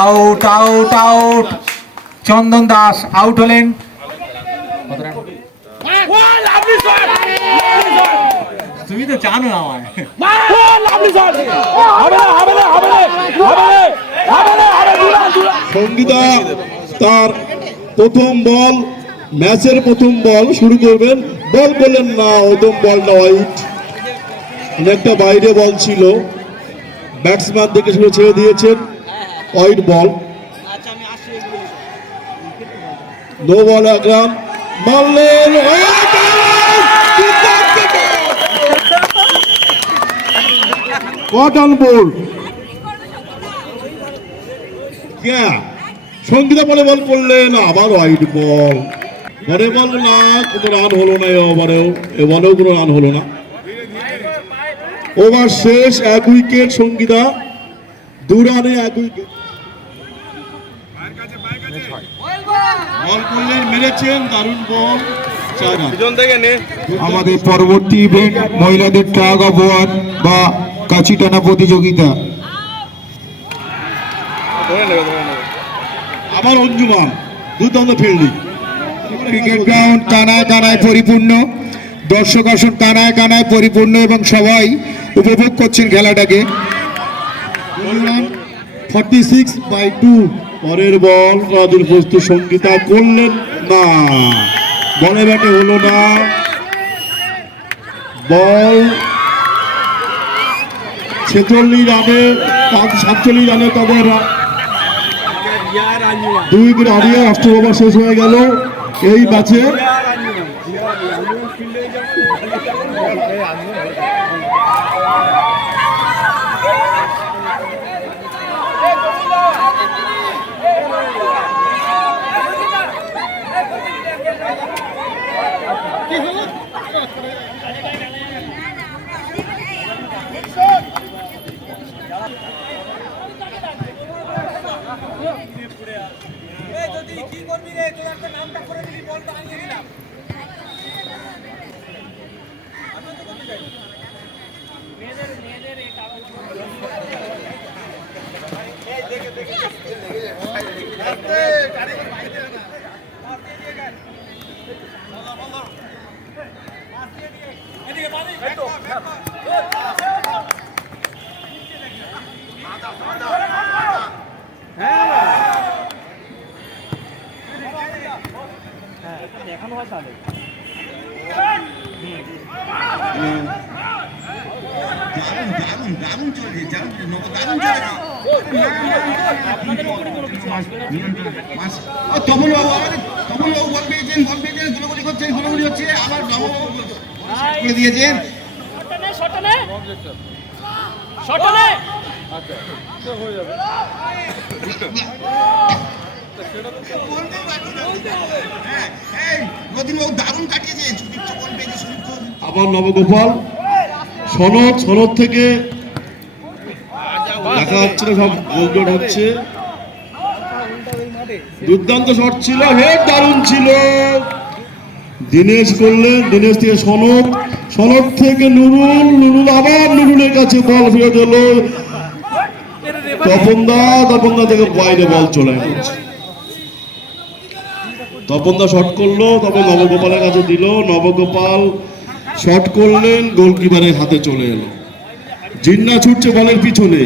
Out out out, Chandan Das out হলেন। তুমি তো জানো আমায়। সঙ্গীতা তার প্রথম বল, ম্যাচের প্রথম বল শুরু করবেন, বল বললেন না, প্রথম বলটা হোয়াইট, অনেকটা বাইরে বল ছিল, ব্যাটসম্যান দেখে শুনে ছেড়ে দিয়েছেন, হোয়াইট বল। নো বল আকরাম মারলেন, কটন বোল্ড। সঙ্গীতা বলে বল করলেন, আবার হোয়াইট বল, পরে বল না, কোনো রান হলো না ওভারেও, এবারেও কোনো রান হলো না। ওভার শেষ, 1 উইকেট সঙ্গীতা, 2 রানে 1 উইকেট। বল করলেন, মেরেছেন, দারুণ বল, 4 রান। আমাদের পরবর্তী ইভেন্ট মহিলাদের ট্রাগ অফ ওয়ার বা কাচি টানা প্রতিযোগিতা। আবার অঞ্জুমান, দুর্দান্ত ফিল্ডিং। ক্রিকেট গ্রাউন্ড কানায় কানায় পরিপূর্ণ, দর্শক আসন কানায় কানায় পরিপূর্ণ এবং সবাই উপভোগ করছেন খেলাটাকে। 46/2। পরের বল রাজুর প্রস্তুত, সঙ্গীতা করলেন না, বলে ব্যাটে হলো না, বল 46 রানে, 47 রানে তাদের 2 উইকেট হারিয়ে 8 ওভার শেষ হয়ে গেল এই ম্যাচে। দেখানো হয় তাহলে তপন বাবু বল পেয়েছেন, গোলাগুলি করছেন, গোলাগুলি হচ্ছে, আবার করে দিয়েছেন। দারুণ কাটিয়েছেন, আবার নবগোপাল, সনদ থেকে দেখা যাচ্ছে না, সব গোল হচ্ছে, দুর্দান্ত শট ছিল, হেড দারুণ ছিল, দীনেশ করলেন, দীনেশ থেকে সনদ থেকে নুরুল আবার নুরুলের কাছে বল ফিরে দিল, তপনদা থেকে বাইরে বল চলে গেছে, তপনদা শট করলো, তবে নবগোপালের কাছে দিল, নবগোপাল শট করলেন, গোলকিপারের হাতে চলে এলো, জিন্না ছুটছে বলের পিছনে,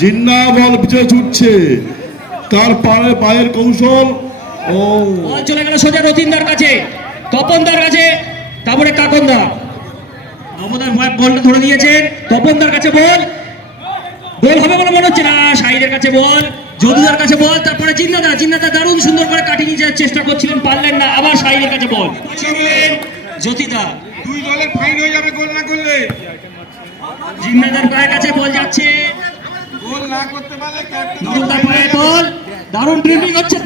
জিন্না বল পিছনে ছুটছে, তার পায়ের কৌশল, ও বল চলে গেল সোজা রতিনদার কাছে, তপনদার কাছে, তারপরে কাকনদা, নবদার বলটা ধরে দিয়েছেন, তপনদার কাছে বল হবে বলে মনে হচ্ছে না, শাহিদের কাছে বল, যদুদার কাছে বল, তারপরে জিন্নাদা দারুণ সুন্দর করে কাটিয়ে নিয়ে যাওয়ার চেষ্টা করছিলেন, পারলেন না, আবার শাহিদের কাছে বল, জ্যোতিদা, 2 দলের ফাইন হয়ে যাবে গোল না করলে। জিন্নাদার পায়ের কাছে বল যাচ্ছে, গোল না করতে পারলে নুরুলদার পায়ে বল, দারুণ ড্রিবলিং হচ্ছে,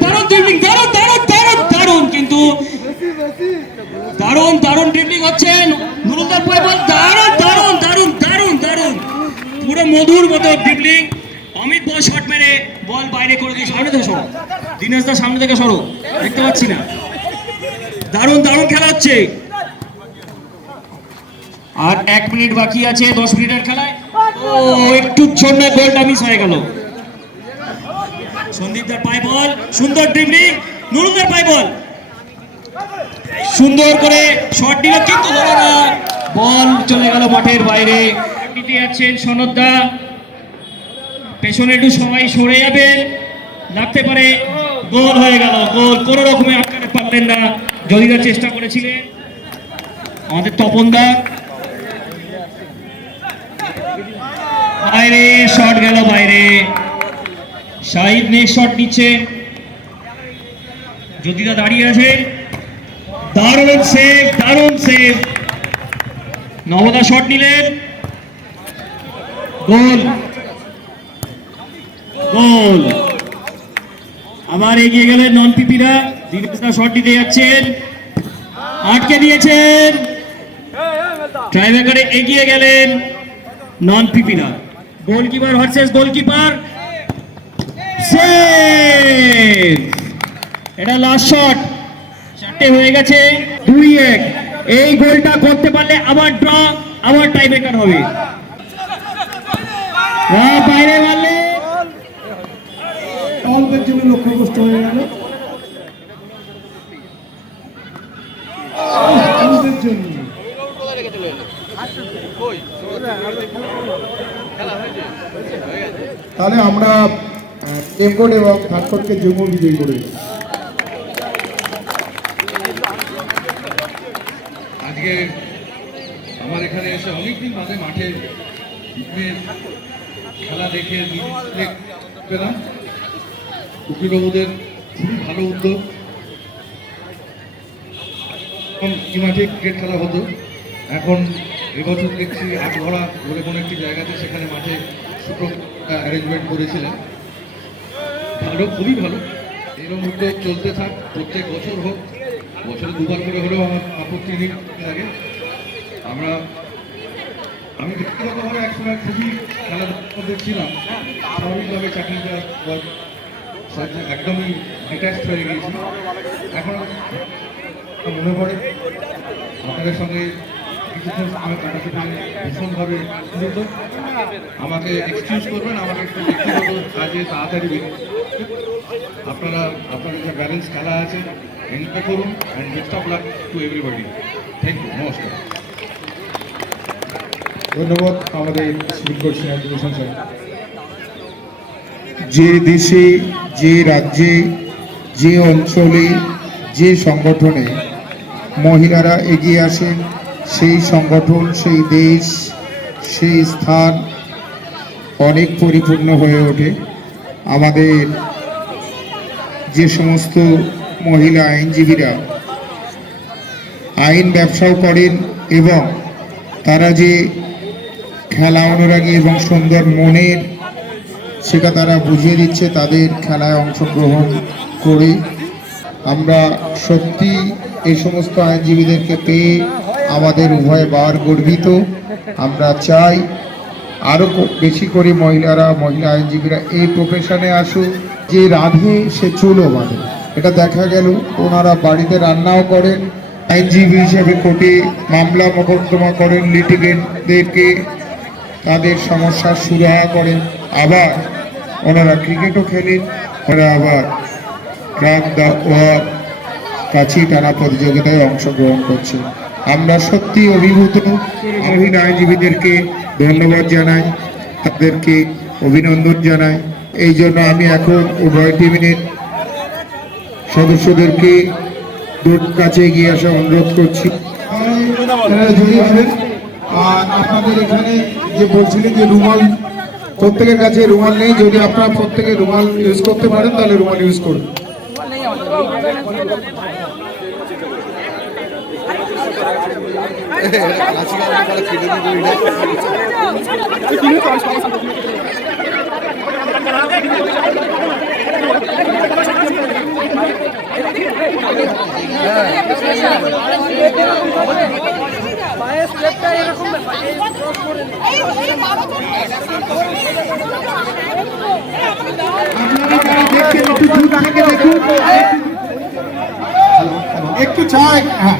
দারুণ কিন্তু দারুণ ড্রিবলিং হচ্ছে, নুরুলদার পায়ে বল, দারুণ পুরো মধুর মতো ড্রিবলিং, অমিত বল শট মেরে বল বাইরে করে দিয়ে সামনে থেকে সরো, দীনেশ দা সামনে থেকে সরো, দেখতে পাচ্ছি না, দারুণ খেলা হচ্ছে। আর 1 মিনিট বাকি আছে 10 মিনিটের খেলায়। ও একটুর জন্য গোলটা মিস হয়ে গেল। সন্দীপদার পায় বল, সুন্দর ড্রিবলিং, নুরুলদার পায় বল, সুন্দর করে শট দিল কিন্তু হলো না, বল চলে গেল মাঠের বাইরে। দিতে যাচ্ছেন সনদদা, পেছনে একটু সবাই সরে যাবেন, লাগতে পারে। গোল হয়ে গেল, গোল কোনো রকমে আটকাতে পারলেন না, যদিদা চেষ্টা করেছিলেন। আমাদের তপনদা বাইরে, শট গেল বাইরে। শাহিদ নেক্সট শট নিচ্ছে, যদিদা দাঁড়িয়ে আছেন, দারুণ সেভ, দারুণ সেভ। নবদা শট নিলেন, গোল, গোল। আবার এগিয়ে গেলেন নন পিপিরা, দীনেশদা শট দিতে যাচ্ছেন, আটকে দিয়েছেন, ট্রাইব্রেকারে এগিয়ে গেলেন নন পিপিরা। Goalkeeper versus goalkeeper, save. এটা লাস্ট শট, চারটে হয়ে গেছে, 2-1। এই গোলটা করতে পারলে আবার ড্র, আবার টাইব্রেকার হবে। বাইরে মারলে অল্পের জন্য লক্ষ্যভ্রষ্ট হয়ে গেল। অল্পের জন্য তাহলে আমরা এমকোড এবং থার্ডকোডকে যুগ্ম বিজয়ী করে দিই। আজকে আমার এখানে এসে অনেকদিন বাদে মাঠে খেলা দেখে পেলাম। উকিলবাবুদের খুবই ভালো উদ্যোগ। এই মাঠে ক্রিকেট খেলা হতো, এখন এবছর দেখছি আটঘরা বলে কোনো একটি জায়গাতে সেখানে মাঠে ছোটো অ্যারেঞ্জমেন্ট করেছিলেন। ভালো, খুবই ভালো। এরকম উদ্যোগ চলতে থাক, প্রত্যেক বছর হোক, বছরে দুবার করে হলেও আমার আপত্তি নেই। আগে আমি ব্যক্তিগতভাবে একসময় খুবই খেলাধুলার মধ্যে ছিলাম, স্বাভাবিকভাবে চাকরিটা একদমই ডিট্যাচড হয়ে গিয়েছি। এখন মনে পড়ে আপনাদের সঙ্গে কিছুক্ষণ সময় কাটাতে পেরে ভীষণভাবে আনন্দিত। আমাকে এক্সকিউজ করবেন, আমাকে একটু ব্যক্তিগত কাজে তাড়াতাড়ি আপনারা আপনাদের যে ব্যালেন্স খেলা আছে এনজয় করুন, and best of luck to everybody. Thank you, নমস্কার। ধন্যবাদ আমাদের সিভিল কোর্টসিং অ্যাপ্লিকেশন স্যার। যে দেশে, যে রাজ্যে, যে অঞ্চলে, যে সংগঠনে মহিলারা এগিয়ে আসেন, সেই সংগঠন, সেই দেশ, সেই স্থান অনেক পরিপূর্ণ হয়ে ওঠে। আমাদের যে সমস্ত মহিলা আইনজীবীরা আইন ব্যবসাও করেন এবং তারা যে খেলা অনুরাগী এবং সুন্দর মনের, সেটা তারা বুঝিয়ে দিচ্ছে তাদের খেলায় অংশগ্রহণ করে। আমরা সত্যি এই সমস্ত আইনজীবীদেরকে পেয়ে আমাদের উভয় বার গর্বিত। আমরা চাই আরও বেশি করে মহিলা আইনজীবীরা এই প্রফেশনে আসুক। যে রাঁধে সে চুলও বাঁধে, এটা দেখা গেল। ওনারা বাড়িতে রান্নাও করেন, আইনজীবী হিসেবে কোর্টে মামলা মোকদ্দমা করেন, লিটিগেন্টদেরকে তাদের সমস্যার সুরাহা করেন, আবার ওনারা ক্রিকেটও খেলেন, ওরা আবার ট্রাক দা ওয়াক কাছি টানা প্রতিযোগিতায় অংশগ্রহণ করছে। আমরা সত্যি অভিভূত। মহিলা আইনজীবীদেরকে ধন্যবাদ জানাই, তাদেরকে অভিনন্দন জানাই। এই জন্য আমি এখন উভয় টিমের সদস্যদেরকে দূর কাছে এগিয়ে আসা অনুরোধ করছি। আর আপনাদের এখানে যে বলছিলেন যে রুমাল, প্রত্যেকের কাছে রুমাল নেই, যদি আপনারা প্রত্যেকে রুমাল ইউজ করতে পারেন তাহলে রুমাল ইউজ করুন। একটু চাই, হ্যাঁ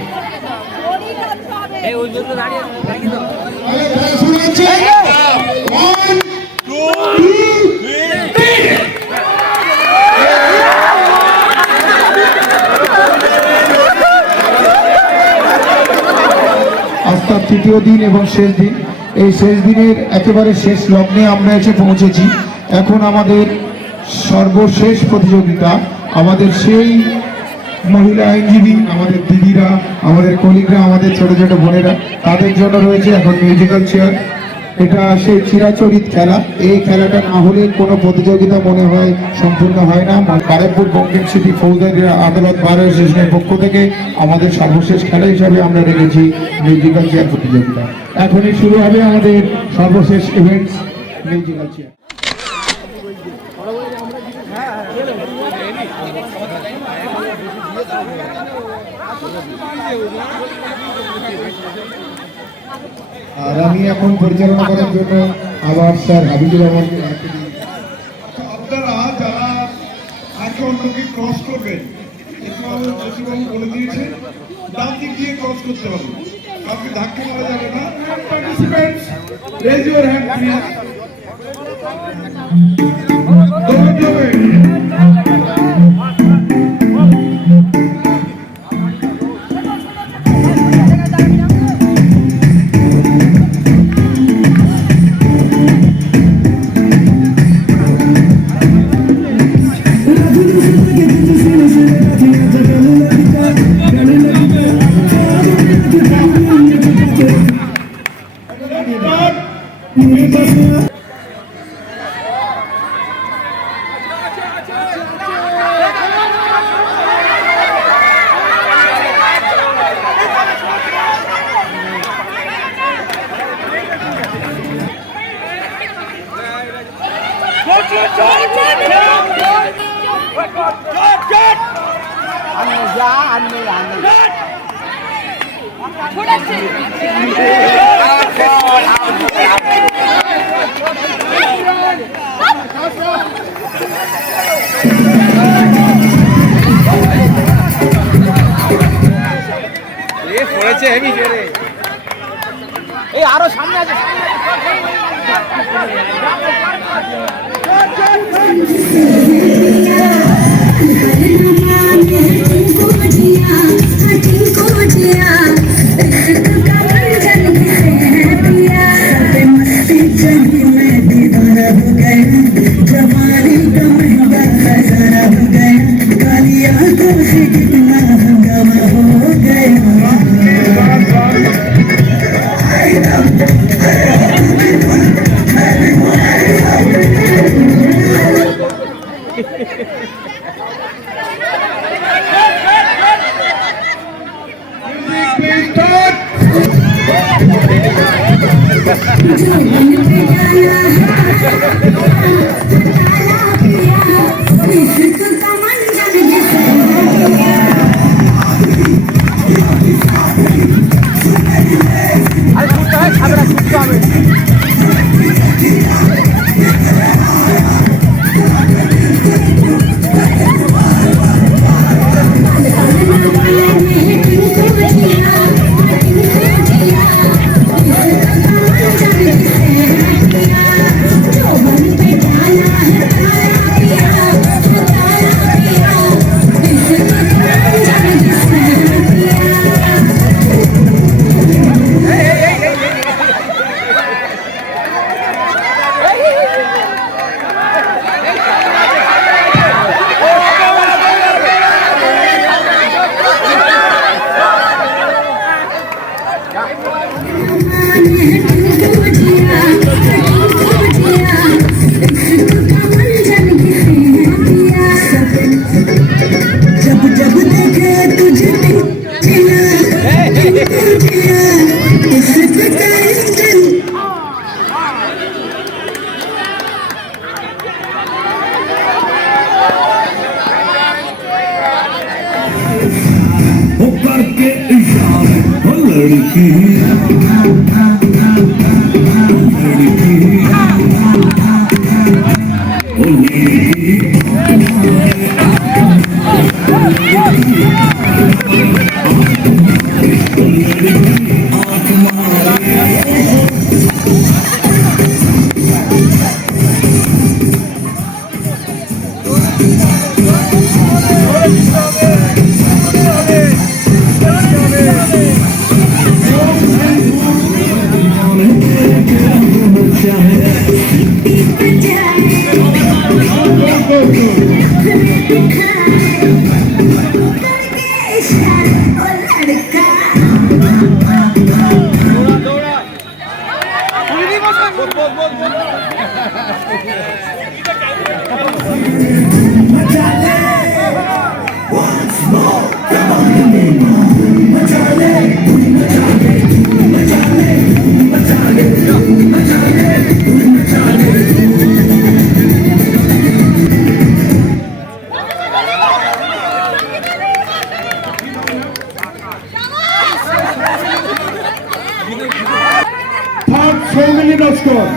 শুরু হচ্ছে। আজ তার তৃতীয় দিন এবং শেষ দিন। এই শেষ দিনের একেবারে শেষ লগ্নে আমরা এসে পৌঁছেছি। এখন আমাদের সর্বশেষ প্রতিযোগিতা, আমাদের সেই মহিলা আইনজীবী, আমাদের দিদিরা, আমাদের কলিগরা, আমাদের ছোট ছোট বোনেরা, তাদের জন্য রয়েছে এখন মিউজিক্যাল চেয়ার। এটা সেই চিরাচরিত খেলা। এই খেলাটা না হলে কোনো প্রতিযোগিতা মনে হয় সম্পূর্ণ হয় না। বারেপুর বঙ্কিম সিটি ফৌজদারি আদালত বার অ্যাসোসিয়েশনের পক্ষ থেকে আমাদের সর্বশেষ খেলা হিসাবে আমরা রেখেছি মিউজিক্যাল চেয়ার প্রতিযোগিতা। এখনই শুরু হবে আমাদের সর্বশেষ ইভেন্টস, মিউজিক্যাল চেয়ার। আর আমি এখন পরিচালনা করার জন্য আবার স্যার হাবিবুর রহমানকে দায়িত্ব দিই। আপনারা যারা একে অন্যকে ক্রস করবেন, একটু বলে দিয়েছে ডান দিক দিয়ে ক্রস করতে হবে, কাউকে ধাক্কা মারা যাবে না। Participants raise your hand please. এই আরো সামনে আছে, থার্ড সৌমিনী নস্কর।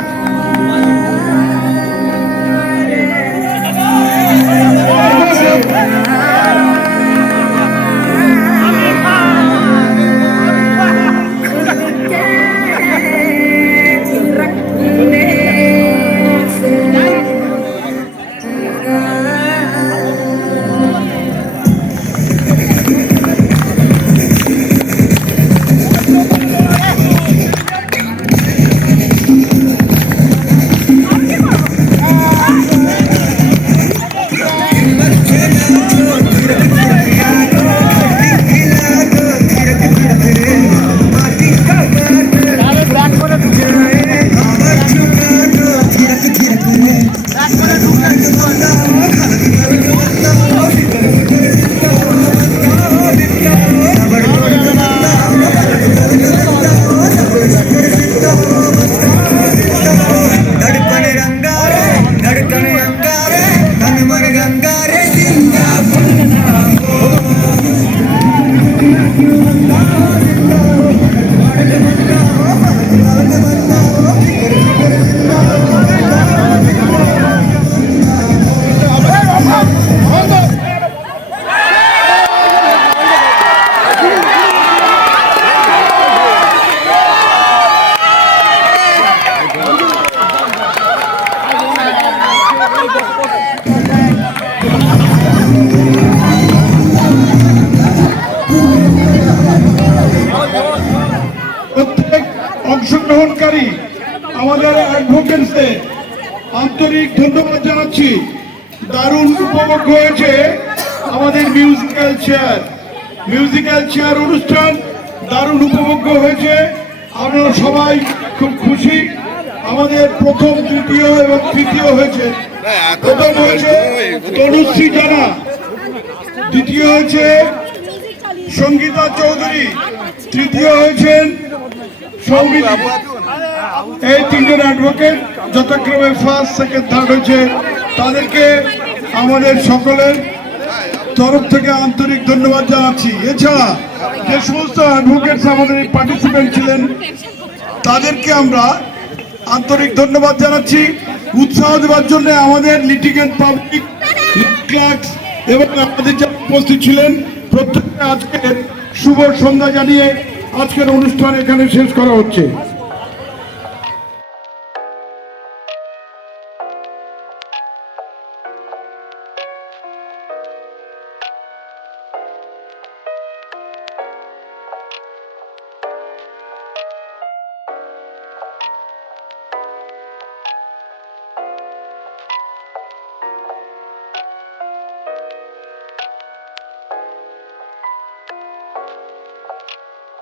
প্রত্যেক অংশগ্রহণকারী আমাদের অ্যাডভোকেটসদের আন্তরিক ধন্যবাদ জানাচ্ছি। দারুণ উপভোগ হয়েছে আমাদের মিউজিক্যাল চেয়ার অনুষ্ঠান, দারুণ উপভোগ হয়েছে। আপনারা সবাই খুব খুশি। আমাদের প্রথম, তৃতীয় এবং তৃতীয় হয়েছে। প্রথম হয়েছে তনুশ্রী জানা, দ্বিতীয় হয়েছে সঙ্গীতা চৌধুরী, তৃতীয় হয়েছেন সৌমিনী। এই তিনজন অ্যাডভোকেট যথাক্রমে ফার্স্ট, সেকেন্ড, থার্ড হয়েছে। তাদেরকে আমাদের সকলের তরফ থেকে আন্তরিক ধন্যবাদ জানাচ্ছি। এছাড়া যে সমস্ত অ্যাডভোকেটস আমাদের এই পার্টিসিপেন্ট ছিলেন তাদেরকে আমরা আন্তরিক ধন্যবাদ জানাচ্ছি। উৎসাহ দেওয়ার জন্য আমাদের লিটিগেন্ট পাবলিক ক্লার্কস এবং আমাদের যারা উপস্থিত ছিলেন প্রত্যেককে আজকের শুভ সন্ধ্যা জানিয়ে আজকের অনুষ্ঠান এখানে শেষ করা হচ্ছে।